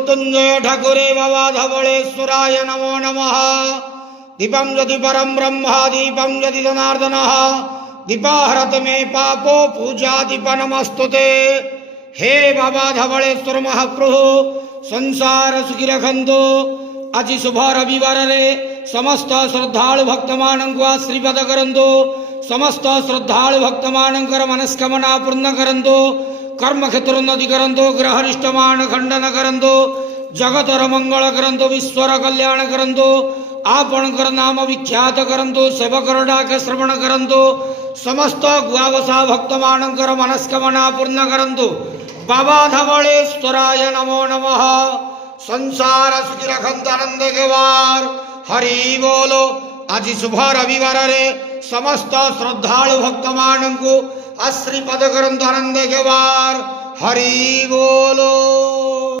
मृत्युंजय ठाकुरे बाबा धवळेश्वराय नमो नमः। दीपं यदि परं ब्रह्म दीपं यदि जनार्दनः दीपाहरत मे पापो पूजा दीप नमस्तुते। हे बाबा धवळेश्वर महाप्रभु संसार सुखी रखंतु। आज शुभ रविवार रे समस्त श्रद्धालु भक्त मानक आशीर्वाद करंतु। समस्त श्रद्धालु भक्त मानकर मनस्कामना पूर्ण करंतु। कर्म क्षेत्र उन्नति करंतु। ग्रहरिष्ट मान खंडन करंतु। जगतर मंगल करंतु। विश्वर कल्याण करंतु। आपणकर नाम विख्यात करंतु। सेवकर डाक श्रवण करंतु। समस्त गुआवसा भक्त मानकर मनस्कामना पूर्ण करंतु। बाबा धवळेश्वराय नमो नमः। संसार सुखी रखंत आनंद केवार हरि बोलो। आज शुभ रविवार रे समस्त श्रद्धालु भक्त मानक आशीर्वाद करंतु आनंद केवार हरि बोलो।